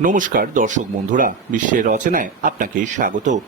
নমস্কার, দর্শক বন্ধুরা, বিশ্বের রচনায় আপনাকে স্বাগত।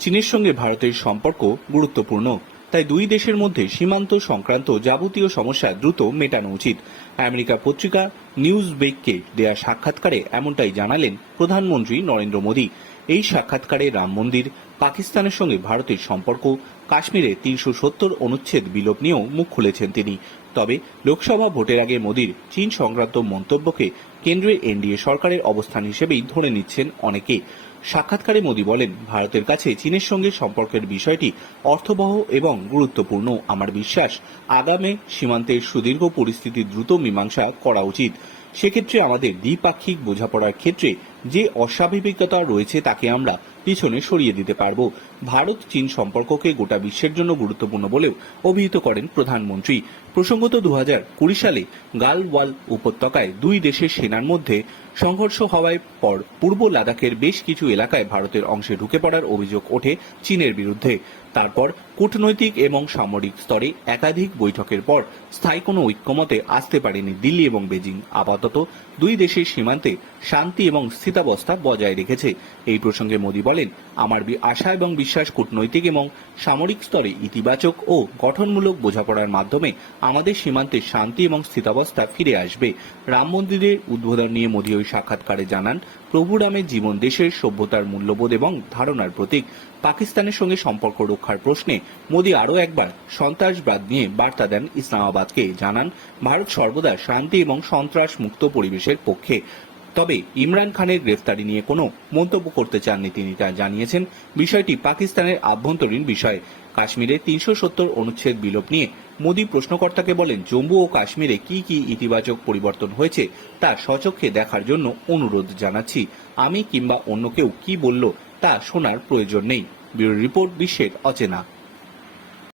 চীনের সঙ্গে ভারতের সম্পর্ক গুরুত্বপূর্ণ, তাই দুই দেশের মধ্যে সীমান্ত সংক্রান্ত যাবতীয় সমস্যা দ্রুত মেটানো উচিত। আমেরিকা পত্রিকা নিউজ বেককে দেয়া সাক্ষাৎকারে এমনটাই জানালেন প্রধানমন্ত্রী নরেন্দ্র মোদী। এই সাক্ষাৎকারে রাম মন্দির, পাকিস্তানের সঙ্গে ভারতের সম্পর্ক, কাশ্মীরে তিনশো সত্তর অনুচ্ছেদ বিলোপ নিয়েও মুখ খুলেছেন তিনি। তবে লোকসভা ভোটের আগে মোদীর চীন সংক্রান্ত মন্তব্যকে কেন্দ্রের এনডিএ সরকারের অবস্থান হিসেবেই ধরে নিচ্ছেন অনেকে। সাক্ষাৎকারে মোদী বলেন, ভারতের কাছে চীনের সঙ্গে সম্পর্কের বিষয়টি অর্থবহ এবং গুরুত্বপূর্ণ। আমার বিশ্বাস, আগামে সীমান্তের সুদীর্ঘ পরিস্থিতি দ্রুত মীমাংসা করা উচিত। সেক্ষেত্রে আমাদের দ্বিপাক্ষিক বোঝাপড়ার ক্ষেত্রে যে অস্বাভাবিকতা রয়েছে তাকে আমরা পিছনে সরিয়ে দিতে পারব। ভারত, চীন সম্পর্ককে গোটা বিশ্বের জন্য গুরুত্বপূর্ণ বলেও অভিহিত করেন প্রধানমন্ত্রী। প্রসঙ্গত দু কুড়ি সালে গালওয়াল উপত্যকায় দুই দেশের সেনার মধ্যে সংঘর্ষ হওয়ায় পর পূর্ব লাদাখের বেশ কিছু এলাকায় ভারতের অংশে ঢুকে পড়ার অভিযোগ ওঠে চীনের বিরুদ্ধে। তারপর কূটনৈতিক এবং সামরিক স্তরে একাধিক বৈঠকের পর স্থায়ী কোনো ঐক্যমতে আসতে পারেনি দিল্লি এবং বেজিং। আপাতত দুই দেশের সীমান্তে শান্তি এবং স্থিতাবস্থা বজায় রেখেছে। এই প্রসঙ্গে মোদী বলেন, আমার আশা এবং বিশ্বাস কূটনৈতিক এবং সামরিক স্তরে ইতিবাচক ও গঠনমূলক বোঝাপড়ার মাধ্যমে আমাদের সীমান্তে শান্তি এবং স্থিতাবস্থা ফিরে আসবে। রাম মন্দিরের উদ্বোধন নিয়ে মোদী ওই সাক্ষাৎকারে জানান প্রভু রামের জীবন দেশের সভ্যতার মূল্যবোধ এবং ধারণার প্রতীক। পাকিস্তানের সঙ্গে সম্পর্ক রক্ষার প্রশ্নে মোদী আরও একবার সন্ত্রাসবাদ নিয়ে বার্তা দেন ইসলামাবাদকে। জানান, ভারত সর্বদা শান্তি এবং সন্ত্রাস মুক্ত পরিবেশের পক্ষে। তবে ইমরান খানের গ্রেফতারি নিয়ে কোনো মন্তব্য করতে চাননি তিনি। তা জানিয়েছেন, বিষয়টি পাকিস্তানের আভ্যন্তরীণ বিষয়। কাশ্মীরে তিনশো সত্তর অনুচ্ছেদ বিলোপ নিয়ে মোদী প্রশ্নকর্তাকে বলেন, জম্মু ও কাশ্মীরে কি কি ইতিবাচক পরিবর্তন হয়েছে তা সচক্ষে দেখার জন্য অনুরোধ জানাচ্ছি। আমি কিংবা অন্য কেউ কি বলল তা শোনার প্রয়োজন নেই। ব্যুরো রিপোর্ট বিশ্বের অচেনা।